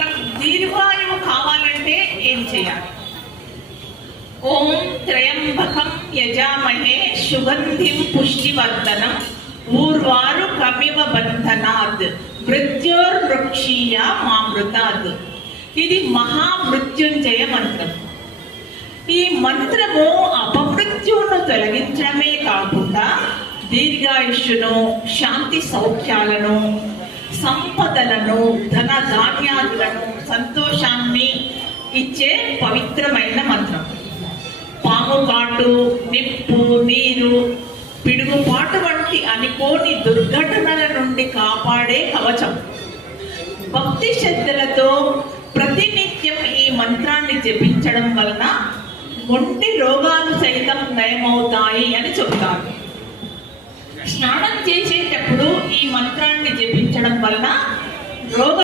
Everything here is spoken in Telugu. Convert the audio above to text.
మనకు దీర్ఘాయువు కావాలంటే ఏం చేయాలి? ఓం త్రయంబకం యజామహే సుగంధిం పుష్టివర్ధనం ఊర్వారు కమివ బంధనాద్ మృత్యోర్వృక్షీయ మామృతాద్. ఇది మహామృత్యుంజయ మంత్రం. ఈ మంత్రము అపమృత్యువును తొలగించడమే కాకుండా దీర్ఘాయుష్ను, శాంతి సౌఖ్యాలను, సంపదలను, ధన ధాన్యాదులను, సంతోషాన్ని ఇచ్చే పవిత్రమైన మంత్రం. పాము కాటు, నిప్పు, నీరు, పిడుగుపాటు వంటి అనుకోని దుర్ఘటనల నుండి కాపాడే కవచం. భక్తి శ్రద్ధలతో ప్రతినిత్యం ఈ మంత్రాన్ని జపించడం వలన ఒంటి రోగాలు సైతం నయమవుతాయి అని చెబుతారు. స్నానం చేసేటప్పుడు ఈ మంత్రాన్ని జపించడం వలన రోగ